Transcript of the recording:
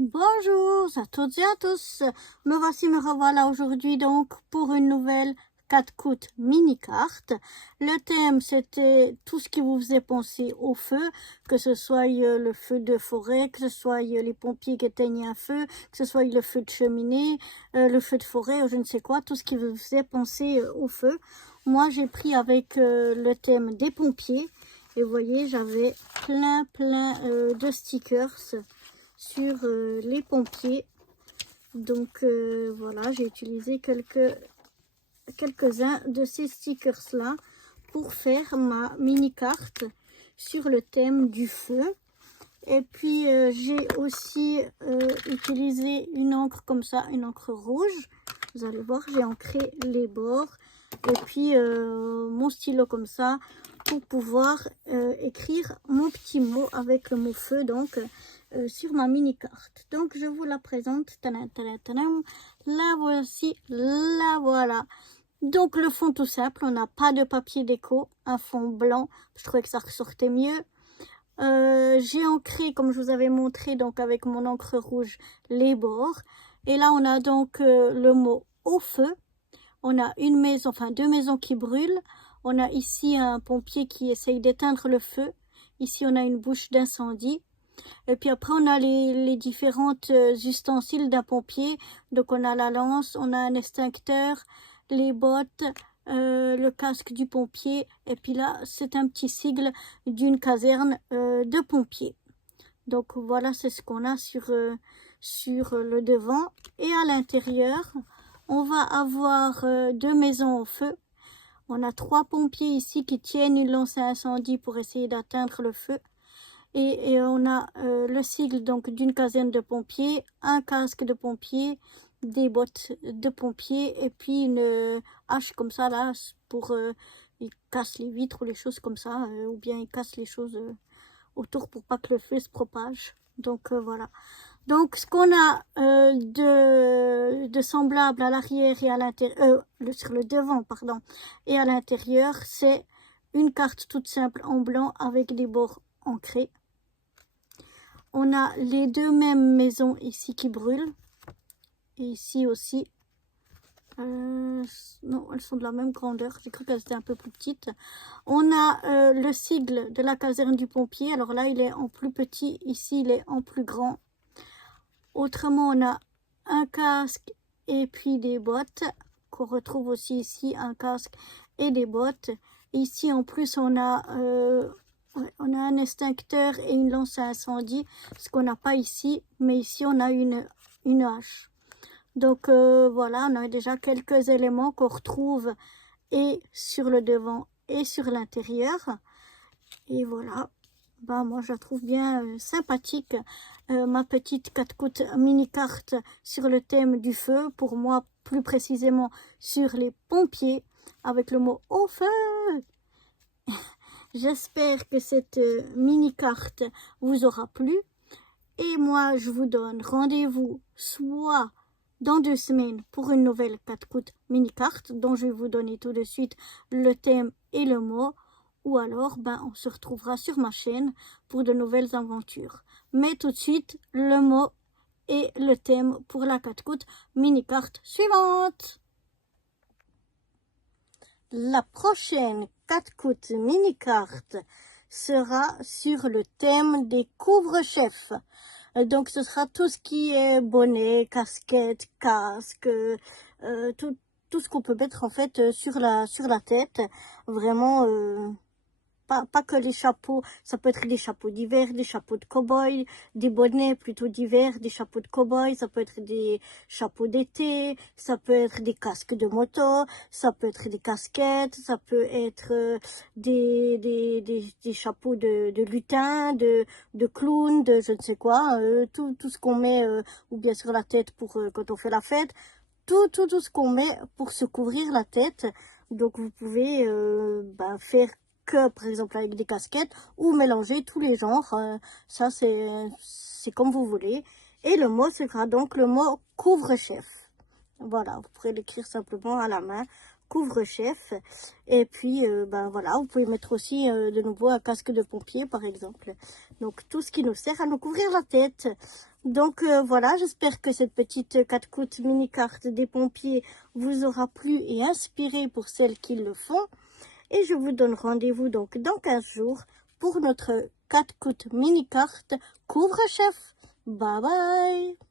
Bonjour à toutes et à tous, me revoilà aujourd'hui donc pour une nouvelle 4 coups mini carte. Le thème c'était tout ce qui vous faisait penser au feu, que ce soit le feu de forêt, que ce soit les pompiers qui éteignent un feu, que ce soit le feu de cheminée, le feu de forêt ou je ne sais quoi, tout ce qui vous faisait penser au feu. Moi j'ai pris avec le thème des pompiers et vous voyez j'avais plein de stickers sur les pompiers. Donc voilà, j'ai utilisé quelques-uns de ces stickers là pour faire ma mini carte sur le thème du feu. Et puis j'ai aussi utilisé une encre comme ça, une encre rouge. Vous allez voir, j'ai ancré les bords et puis mon stylo comme ça pour pouvoir écrire mon petit mot avec le mot feu donc sur ma mini carte. Donc je vous la présente. Tadam, tadam, tadam. La voici, la voilà. Donc le fond tout simple, on n'a pas de papier déco, un fond blanc, je trouvais que ça ressortait mieux. J'ai ancré, comme je vous avais montré, donc avec mon encre rouge, les bords. Et là, on a donc le mot au feu. On a une maison, enfin 2 maisons qui brûlent. On a ici un pompier qui essaye d'éteindre le feu. Ici, on a une bouche d'incendie. Et puis après, on a les différentes ustensiles d'un pompier. Donc, on a la lance, on a un extincteur, les bottes, le casque du pompier. Et puis là, c'est un petit sigle d'une caserne de pompiers. Donc, voilà, c'est ce qu'on a sur le devant. Et à l'intérieur, on va avoir 2 maisons au feu. On a 3 pompiers ici qui tiennent une lance à incendie pour essayer d'atteindre le feu. Et on a le sigle donc d'une caserne de pompiers, un casque de pompier, des bottes de pompier et puis une hache comme ça là pour ils cassent les vitres ou les choses comme ça ou bien ils cassent les choses autour pour pas que le feu se propage. Donc voilà. Donc ce qu'on a de semblable à l'arrière et à l'intérieur, sur le devant pardon, et à l'intérieur, c'est une carte toute simple en blanc avec des bords ancrés. On a les 2 mêmes maisons ici qui brûlent. Et ici aussi. Non, elles sont de la même grandeur. J'ai cru qu'elles étaient un peu plus petites. On a le sigle de la caserne du pompier. Alors là, il est en plus petit. Ici, il est en plus grand. Autrement, on a un casque et puis des bottes. Qu'on retrouve aussi ici, un casque et des bottes. Ici, en plus, on a un extincteur et une lance à incendie, ce qu'on n'a pas ici, mais ici on a une hache. Donc voilà, on a déjà quelques éléments qu'on retrouve et sur le devant et sur l'intérieur. Et voilà, bah, moi je la trouve bien sympathique, ma petite 4 coups mini carte sur le thème du feu, pour moi plus précisément sur les pompiers, avec le mot au feu. J'espère que cette mini carte vous aura plu. Et moi, je vous donne rendez-vous soit dans 2 semaines pour une nouvelle 4 coups mini carte dont je vais vous donner tout de suite le thème et le mot. Ou alors, on se retrouvera sur ma chaîne pour de nouvelles aventures. Mais tout de suite, le mot et le thème pour la 4 coups mini carte suivante. La prochaine 4 coups mini carte sera sur le thème des couvre-chefs. Donc ce sera tout ce qui est bonnet, casquette, casque, tout ce qu'on peut mettre en fait sur la tête. Vraiment pas que les chapeaux, ça peut être des chapeaux d'hiver, des chapeaux de cow-boy, des bonnets plutôt d'hiver, des chapeaux de cow-boy, ça peut être des chapeaux d'été, ça peut être des casques de moto, ça peut être des casquettes, ça peut être des chapeaux de lutin, de clown, de je ne sais quoi, tout ce qu'on met ou bien sur la tête pour quand on fait la fête, tout ce qu'on met pour se couvrir la tête. Donc vous pouvez faire que par exemple avec des casquettes ou mélanger tous les genres, ça c'est comme vous voulez. Et le mot sera donc le mot couvre-chef. Voilà, vous pourrez l'écrire simplement à la main, couvre-chef. Et puis voilà, vous pouvez mettre aussi de nouveau un casque de pompier par exemple. Donc tout ce qui nous sert à nous couvrir la tête. Donc voilà, j'espère que cette petite 4 coutes mini carte des pompiers vous aura plu et inspiré pour celles qui le font. Et je vous donne rendez-vous donc dans 15 jours pour notre 4 coutes mini carte couvre-chef. Bye bye!